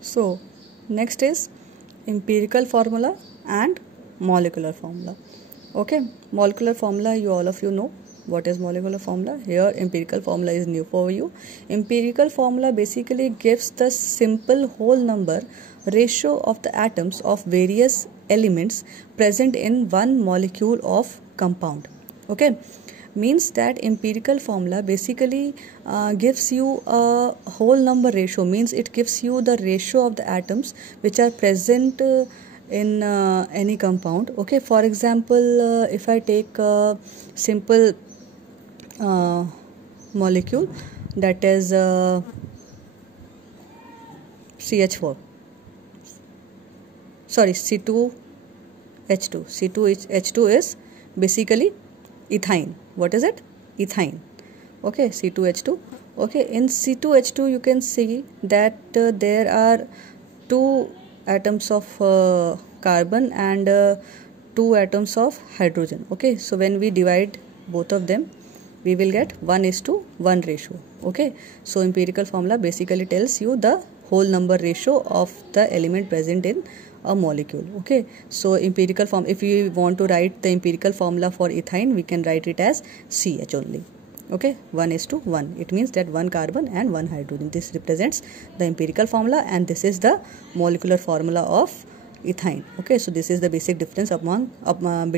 So next is empirical formula and molecular formula. Okay, molecular formula, all of you know what is molecular formula. Here empirical formula is new for you. Empirical formula basically gives the simple whole number ratio of the atoms of various elements present in one molecule of compound. Okay, means that empirical formula basically gives you a whole number ratio, means it gives you the ratio of the atoms which are present in any compound. Okay, for example, if I take a simple molecule, that is CH4, sorry, C2H2. C2H2 is basically ethyne. What is it? Ethyne. Okay, C2H2. Okay, in C2H2 you can see that there are two atoms of carbon and two atoms of hydrogen. Okay, so when we divide both of them, we will get 1:1 ratio. Okay, so empirical formula basically tells you the whole number ratio of the element present in a molecule. Okay, so empirical form, if we want to write the empirical formula for ethyne, we can write it as CH only. Okay, 1:1. It means that one carbon and one hydrogen. This represents the empirical formula, and this is the molecular formula of ethyne. Okay, so this is the basic difference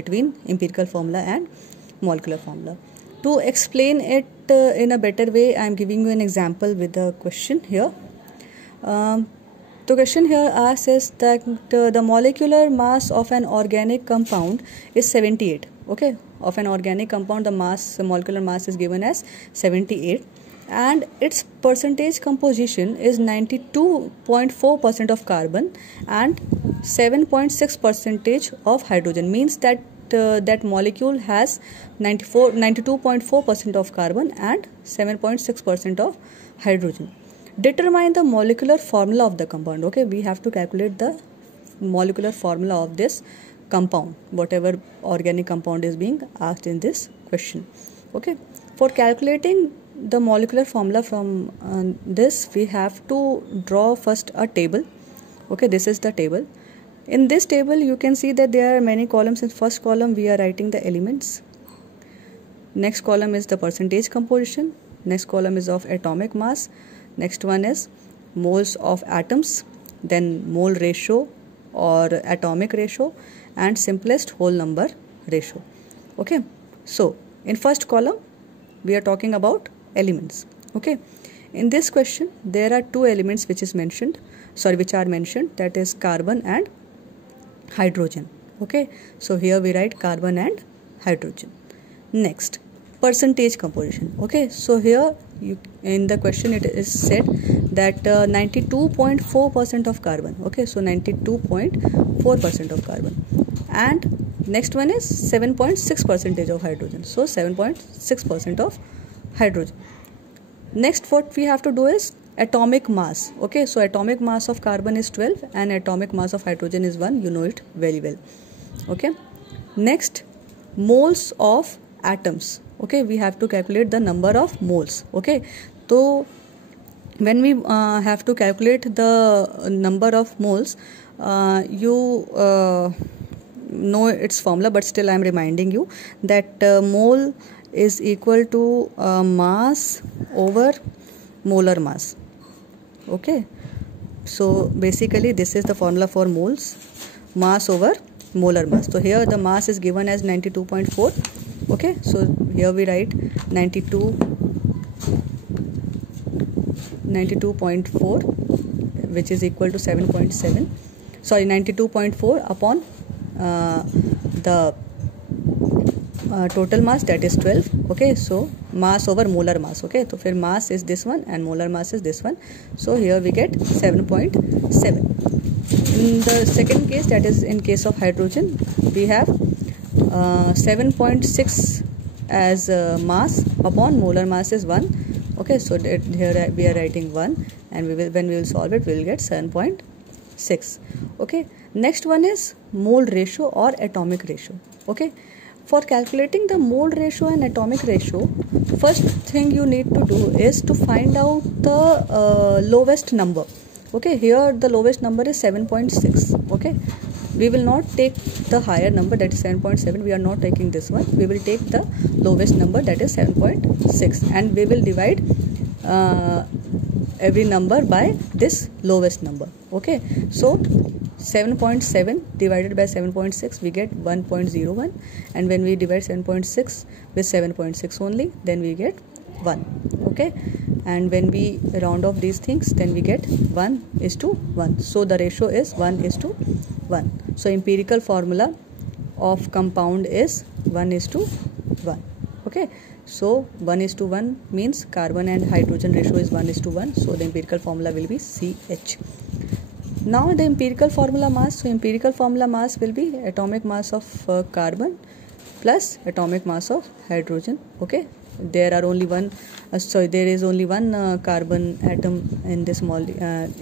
between empirical formula and molecular formula. To explain it in a better way, I am giving you an example with a question here. The question here asks is that the molecular mass of an organic compound is 78. Okay, of an organic compound, the molecular mass is given as 78, and its percentage composition is 92.4% of carbon and 7.6% of hydrogen. Means that that molecule has 92.4% of carbon and 7.6% of hydrogen. Determine the molecular formula of the compound. Okay, we have to calculate the molecular formula of this compound, whatever organic compound is being asked in this question. Okay, for calculating the molecular formula from this, we have to draw first a table. Okay, this is the table. In this table you can see that there are many columns. In first column we are writing the elements, next column is the percentage composition, next column is of atomic mass, next one is moles of atoms, then mole ratio or atomic ratio, and simplest whole number ratio. Okay, so in first column we are talking about elements. Okay, in this question there are two elements which are mentioned, that is carbon and hydrogen. Okay, so here we write carbon and hydrogen. Next, percentage composition. Okay, so here in the question it is said that 92.4% of carbon. Okay, so 92.4% of carbon, and next one is 7.6% of hydrogen, so 7.6% of hydrogen. Next, what we have to do is atomic mass. Okay, so atomic mass of carbon is 12 and atomic mass of hydrogen is 1. You know it very well. Okay, next, moles of atoms. Okay, we have to calculate the number of moles. Okay, so when we have to calculate the number of moles, you know its formula, but still I am reminding you that mole is equal to mass over molar mass. Okay, so basically this is the formula for moles, mass over molar mass. So here the mass is given as 92.4. Okay, so here we write 92.4, which is equal to 7.7, sorry, 92.4 upon the total mass, that is 12. Okay, so mass over molar mass. Okay, so फिर mass is this one and molar mass is this one, so here we get 7.7. In the second case, that is in case of hydrogen, we have 7.6 as mass upon molar mass is 1. Okay, so here we are writing 1, and when we will solve it, we will get 7.6. Okay, next one is mole ratio or atomic ratio. Okay, for calculating the mole ratio and atomic ratio, first thing you need to do is to find out the lowest number. Okay, here the lowest number is 7.6. Okay, we will not take the higher number, that is 7.7. We are not taking this one. We will take the lowest number, that is 7.6, and we will divide every number by this lowest number. Okay, so 7.7 divided by 7.6, we get 1.01, and when we divide 7.6 with 7.6 only, then we get 1. Okay, and when we round off these things, then we get 1:1. So the ratio is 1:1. So empirical formula of compound is 1:1. Okay, so 1:1 means carbon and hydrogen ratio is 1:1. So the empirical formula will be CH. Now the empirical formula mass. So empirical formula mass will be atomic mass of carbon plus atomic mass of hydrogen. Okay, there is only one carbon atom in this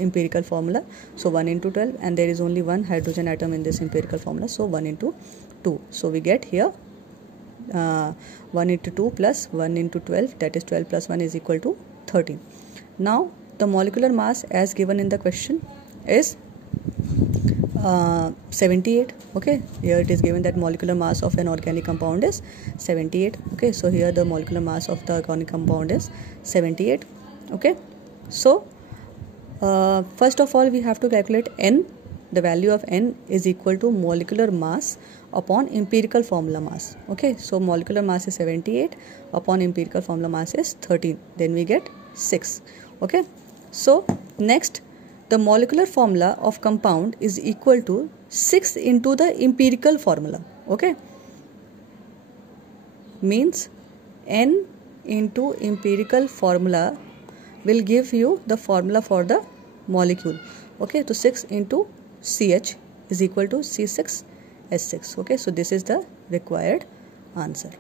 empirical formula, so 1 into 12, and there is only one hydrogen atom in this empirical formula, so 1 into 2. So we get here 1 into 2 plus 1 into 12, that is 12 plus 1 is equal to 13. Now the molecular mass as given in the question is 78. Okay, here it is given that molecular mass of an organic compound is 78. Okay, so here the molecular mass of the organic compound is 78. Okay, so first of all we have to calculate N. The value of N is equal to molecular mass upon empirical formula mass. Okay, so molecular mass is 78 upon empirical formula mass is 13, then we get 6. Okay, so next, the molecular formula of compound is equal to 6 into the empirical formula. Okay, means N into empirical formula will give you the formula for the molecule. Okay, so 6 into CH is equal to C6H6. Okay, so this is the required answer.